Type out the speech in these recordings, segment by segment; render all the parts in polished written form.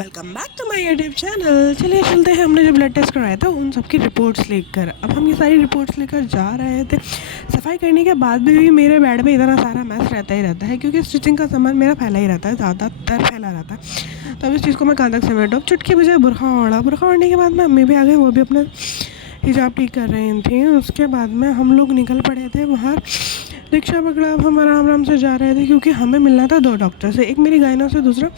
Welcome back to my YouTube channel. चलिए चलते हैं, हमने जो ब्लड टेस्ट कराया था उन सबकी रिपोर्ट्स लेकर। अब हम ये सारी रिपोर्ट्स लेकर जा रहे थे। सफाई करने के बाद भी मेरे बेड पे इतना सारा मैस रहता ही रहता है, क्योंकि स्टिचिंग का सामान मेरा फैला ही रहता है, ज़्यादातर फैला रहता है। तो अब इस चीज़ को मैं कहाँ तक समेटूँ। अब चुटकी बजाय बुरखा ओढ़ने के बाद में अम्मी भी आ गई, वो भी अपना हिजाब ठीक कर रही थी। उसके बाद में हम लोग निकल पड़े थे बाहर, रिक्शा पकड़ा। अब हम आराम आराम से जा रहे थे, क्योंकि हमें मिलना था दो डॉक्टर से, एक मेरी गायनो से, दूसरा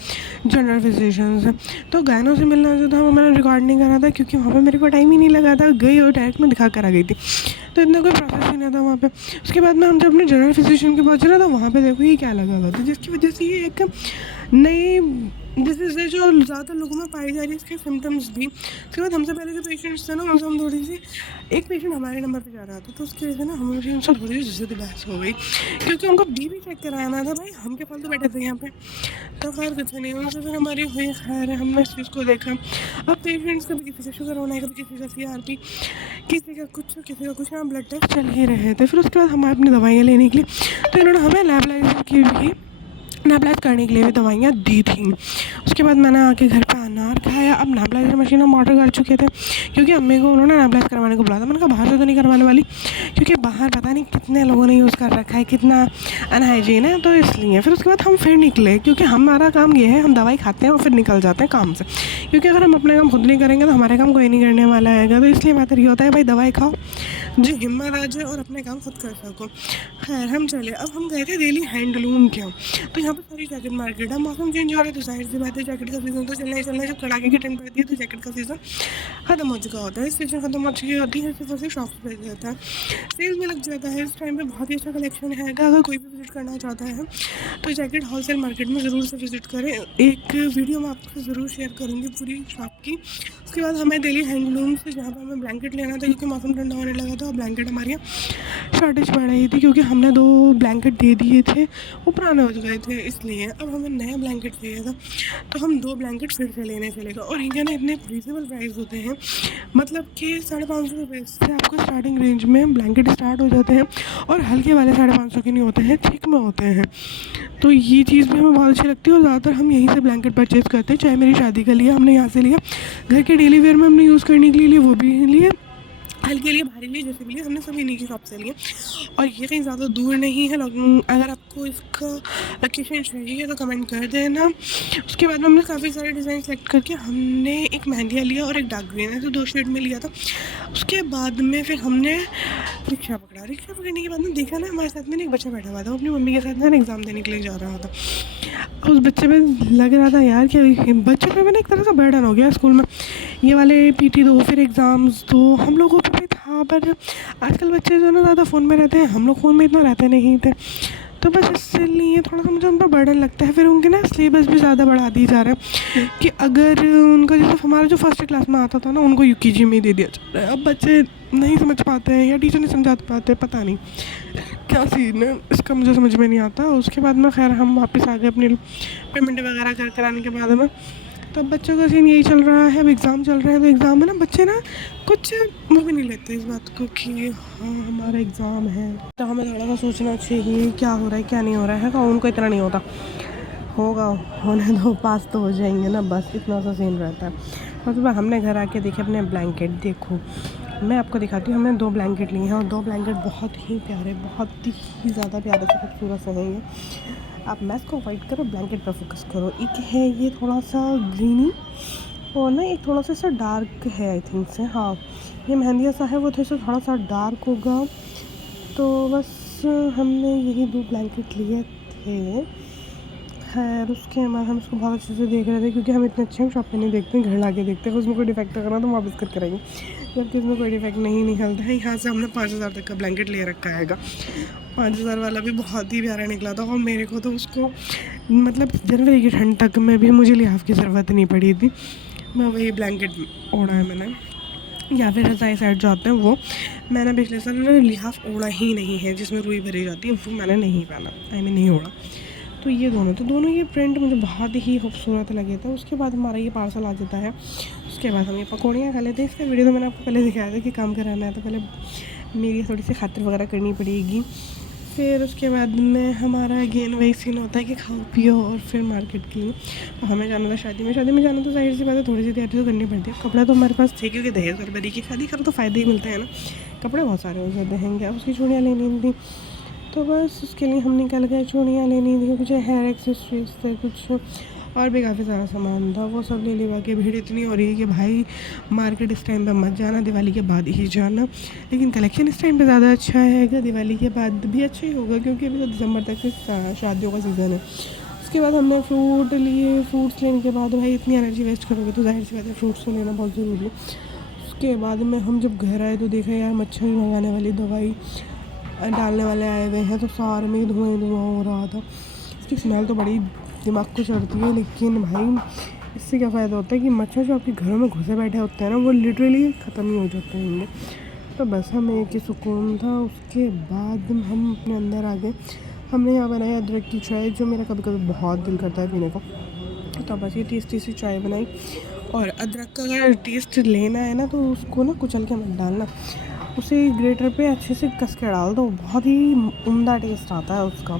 जनरल फिजिशियन से। तो गायनो से मिलना जो था वो मैंने रिकॉर्ड नहीं करा था, क्योंकि वहाँ पे मेरे को टाइम ही नहीं लगा था। गई और डायरेक्ट में दिखा कर आ गई थी, तो इतना कोई प्रोसेस ही नहीं था वहाँ पे। उसके बाद में हम जब अपने जनरल फिजिशियन के पहुँचे ना, तो वहाँ पे देखो ये क्या लगा हुआ था, जिसकी वजह से ये एक नई डिजीज़ है जो ज़्यादा लोगों में पाई जा रही है। इसके सिम्टम्स भी, उसके बाद हमसे पहले जो पेशेंट्स थे ना, उनसे हम थोड़ी सी, एक पेशेंट हमारे नंबर पे जा रहा था, तो उसकी वजह से ना हमारी उनसे थोड़ी सी ज़्यादा बहस हो गई, क्योंकि उनको बीपी चेक कराना था। भाई हम के फालतू बैठे थे यहाँ पे, तो खैर कुछ नहीं, उनसे फिर हमारी हुई। खैर हमने इस चीज़ को देखा। अब पेशेंट्स कभी किसी का शुगर होना है, कभी किसी का CRP, किसी का कुछ, किसी का कुछ, यहाँ ब्लड टेस्ट चल ही रहे थे। फिर उसके बाद हम अपनी दवाइयाँ लेने के लिए, तो इन्होंने हमें नेबुलाइजर की भी, नेबुलाइज करने के लिए भी दवाइयाँ दी थी। उसके बाद मैंने आके घर पे अनार खाया। अब नेबुलाइजर मशीन हम ऑर्डर कर चुके थे, क्योंकि अम्मी को उन्होंने नेबुलाइज करवाने को बोला था। मैंने कहा बाहर से तो नहीं करवाने वाली, क्योंकि बाहर पता नहीं कितने लोगों ने यूज़ कर रखा है, कितना अनहाइजीन है, तो इसलिए। फिर उसके बाद हम फिर निकले, क्योंकि हमारा काम ये है, हम दवाई खाते हैं और फिर निकल जाते हैं काम से, क्योंकि अगर हम अपना काम खुद नहीं करेंगे तो हमारे काम कोई नहीं करने वाला है। तो इसलिए बेहतर ये होता है भाई दवाई खाओ, जो हिम्मत आ जाए और अपने काम खुद कर सको। खैर हम चले। अब हम गए थे दिल्ली हैंडलूम के, तो यहाँ पर सारी जैकेट मार्केट है। मौसम चेंज हो रहा है, तो जाहिर सी बात है जैकेट का सीज़न तो चलना ही चलना है। जब कड़ाके की ठंड पड़ती है तो जैकेट का सीज़न ख़त्म हो चुका होता है। सीज़न ख़त्म हो चुकी होती है, सिर्फ शॉप्स पे जाता है, सेल में लग जाता है। इस टाइम पे बहुत ही अच्छा कलेक्शन है। अगर कोई भी विजिट करना चाहता है तो जैकेट होलसेल मार्केट में ज़रूर से विजिट करें। एक वीडियो मैं आपको ज़रूर शेयर करूँगी पूरी शॉप की। उसके बाद हमें दिल्ली हैंडलूम से, जहाँ पर हमें ब्लैंकेट लेना था, क्योंकि मौसम ठंडा होने लगा था और ब्लैंकेट हमारे यहाँ शॉर्टेज पड़ रही थी, क्योंकि हमने 2 ब्लैंकेट दे दिए थे, वो पुराने हो गए थे, इसलिए अब हमें नया ब्लैंकेट चाहिए था। तो हम 2 ब्लैंकेट फिर से लेने चले गए। और इनके ना इतने रीजनेबल प्राइस होते हैं, मतलब कि 550 रुपये से आपको स्टार्टिंग रेंज में ब्लैंकेट स्टार्ट हो जाते हैं, और हल्के वाले 550 के नहीं होते हैं, थिक में होते हैं। तो ये चीज़ भी हमें बहुत अच्छी लगती है, और ज़्यादातर हम यहीं से ब्लैंकेट परचेज़ करते हैं। चाहे मेरी शादी का लिया हमने यहाँ से लिया, घर के डेली वेयर में हमने यूज़ करने के लिए वो भी लिए, हल्के लिए, भारी लिए, जैसे भी लिए, हमने सभी इन्हीं की शॉप से लिए। और ये कहीं ज़्यादा दूर नहीं है। अगर आपको इसका लोकेशन चाहिए तो कमेंट कर देना। उसके बाद में हमने काफ़ी सारे डिज़ाइन सेलेक्ट करके हमने एक मेहंदिया लिया और एक डार्क ग्रीन है, तो 2 शेड में लिया था। उसके बाद में फिर हमने रिक्शा पकड़ा। रिक्शा पकड़ने के बाद में देखा ना, हमारे साथ में एक बच्चा बैठा हुआ था, वो अपनी मम्मी के साथ ना एग्ज़ाम देने के लिए जा रहा था। उस बच्चे में लग रहा था यार कि बच्चे पे मैंने एक तरह से बर्डन हो गया स्कूल में, ये वाले PT दो, फिर एग्ज़ाम्स दो। हम लोगों पे भी था, पर आजकल बच्चे जो ना ज़्यादा फ़ोन में रहते हैं, हम लोग फ़ोन में इतना रहते नहीं थे, तो बस इसलिए थोड़ा सा मुझे उन पर बर्डन लगता है। फिर उनके ना सिलेबस भी ज़्यादा बढ़ा दिए जा रहे हैं, कि अगर उनका जैसे हमारा जो फर्स्ट क्लास में आता था ना, उनको UKG में ही दे दिया जा रहा है। अब बच्चे नहीं समझ पाते हैं, या टीचर नहीं समझा पाते, पता नहीं क्या सीन है इसका, मुझे समझ में नहीं आता। उसके बाद में खैर हम वापस आ गए अपनी पेमेंट वगैरह कर कराने के बाद में। तो बच्चों का सीन यही चल रहा है। अब एग्ज़ाम चल रहा है, तो एग्ज़ाम में ना बच्चे ना कुछ वो भी नहीं लेते इस बात को कि हाँ हमारा एग्ज़ाम है, तो हमें थोड़ा सा सोचना चाहिए क्या हो रहा है क्या नहीं हो रहा है। तो उनको इतना नहीं होता, होगा होने दो, पास तो हो जाएंगे ना, बस इतना सा सीन रहता है। मतलब हमने घर आके देखे अपने ब्लैंकेट, देखो मैं आपको दिखाती हूँ। हमने 2 ब्लैंकेट लिए हैं, और 2 ब्लैंकेट बहुत ही प्यारे, बहुत ही ज़्यादा प्यारे से खूबसूरत से हैं ये। आप मैच को अवॉइड करो, ब्लैंकेट पर फोकस करो। एक है ये थोड़ा सा ग्रीनी, और ना एक थोड़ा सा डार्क है, आई थिंक से, हाँ ये मेहंदिया सा है, वो थोड़ा सा डार्क होगा। तो बस हमने यही 2 ब्लैंकेट लिए थे। खैर उसके बाद हम उसको बहुत अच्छे से देख रहे थे, क्योंकि हम इतने अच्छे शॉप पे नहीं देखते हैं, घर ला के देखते हैं। उसमें कोई डिफेक्ट करना तो वापस करके रहेंगे, जबकि इसमें कोई डिफेक्ट नहीं निकलता है। यहाँ से हमने 5000 तक का ब्लैंकेट ले रखा है। 5000 वाला भी बहुत ही प्यारा निकला था, और मेरे को तो उसको मतलब जनवरी की ठंड तक में भी मुझे लिहाफ की ज़रूरत नहीं पड़ी थी। मैं वही ब्लैंकेट ओढ़ा है मैंने, या फिर रज़ाई सेट जो आते हैं वो। मैंने पिछले साल लिहाफ ओढ़ा ही नहीं है, जिसमें रुई भरी जाती है, वो मैंने नहीं पहना, नहीं ओढ़ा। तो ये दोनों ये प्रिंट मुझे बहुत ही खूबसूरत लगे थे। उसके बाद हमारा ये पार्सल आ जाता है। उसके बाद हम ये पकौड़ियाँ खा लेते हैं। इसका वीडियो तो मैंने आपको पहले दिखाया था कि काम कराना है तो पहले मेरी थोड़ी सी खातिर वगैरह करनी पड़ेगी। फिर उसके बाद में हमारा अगेन वही सीन होता है कि खाओ पियो और फिर मार्केट के लिए हमें जाना था शादी में जाना तो जाहिर सी बात है थोड़ी सी तैयारी तो करनी पड़ती है। कपड़ा तो हमारे पास थे क्योंकि दहेज और बरी की शादी करो तो फ़ायदे ही मिलते हैं ना, कपड़े बहुत सारे हो जाते हैं। अब उसकी चूड़ियाँ लेनी थी तो बस उसके लिए हम निकल गए। चूड़ियाँ लेनी थी, कुछ हेयर एक्सेसरीज थे, कुछ और भी काफ़ी सारा सामान था। वो सब ले लिवा के भीड़ इतनी हो रही है कि भाई मार्केट इस टाइम पे मत जाना, दिवाली के बाद ही जाना। लेकिन कलेक्शन इस टाइम पे ज़्यादा अच्छा है, दिवाली के बाद भी अच्छा ही होगा क्योंकि अभी तो दिसंबर तक से शादियों का सीज़न है। उसके बाद हमने फ्रूट लिए। फ्रूट्स लेने के बाद भाई इतनी एनर्जी वेस्ट करोगे तो जाहिर सी बात है फ्रूट्स तो लेना बहुत ज़रूरी है। उसके बाद में हम जब घर आए तो देखा यार मच्छर भगाने वाली दवाई डालने वाले आए हुए हैं तो सारे में धुआं ही धुआं हो रहा था। इसकी स्मेल तो बड़ी दिमाग को चढ़ती है, लेकिन भाई इससे क्या फ़ायदा होता है कि मच्छर जो आपके घरों में घुसे बैठे होते हैं ना वो लिटरली ख़त्म ही हो जाते होंगे। तो बस हमें एक ही सुकून था। उसके बाद हम अपने अंदर आ गए। हमने यहाँ बनाई अदरक की चाय, जो मेरा कभी कभी बहुत दिल करता है पीने को। तो बस ये टेस्टी सी चाय बनाई। और अदरक का अगर टेस्ट लेना है ना तो उसको ना कुचल के मत डालना, उसे ग्रेटर पे अच्छे से कस के डाल दो, बहुत ही उम्दा टेस्ट आता है उसका।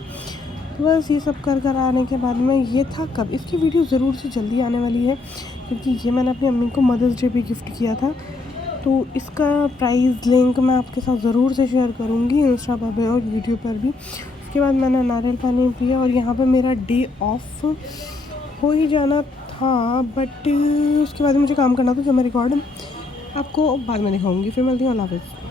तो बस ये सब कर आने के बाद में ये था कब, इसकी वीडियो ज़रूर से जल्दी आने वाली है क्योंकि ये मैंने अपनी अम्मी को मदर्स डे पे गिफ्ट किया था। तो इसका प्राइस लिंक मैं आपके साथ ज़रूर से शेयर करूँगी इंस्टा पर भी और यूट्यूब पर भी। उसके बाद मैंने नारियल पानी पिया और यहाँ पे मेरा डे ऑफ हो ही जाना था, बट उसके बाद मुझे काम करना था जो मैं रिकॉर्ड आपको बाद में दिखाऊंगी। फिर मिलती हूँ, अल्लाह हाफ़िज़।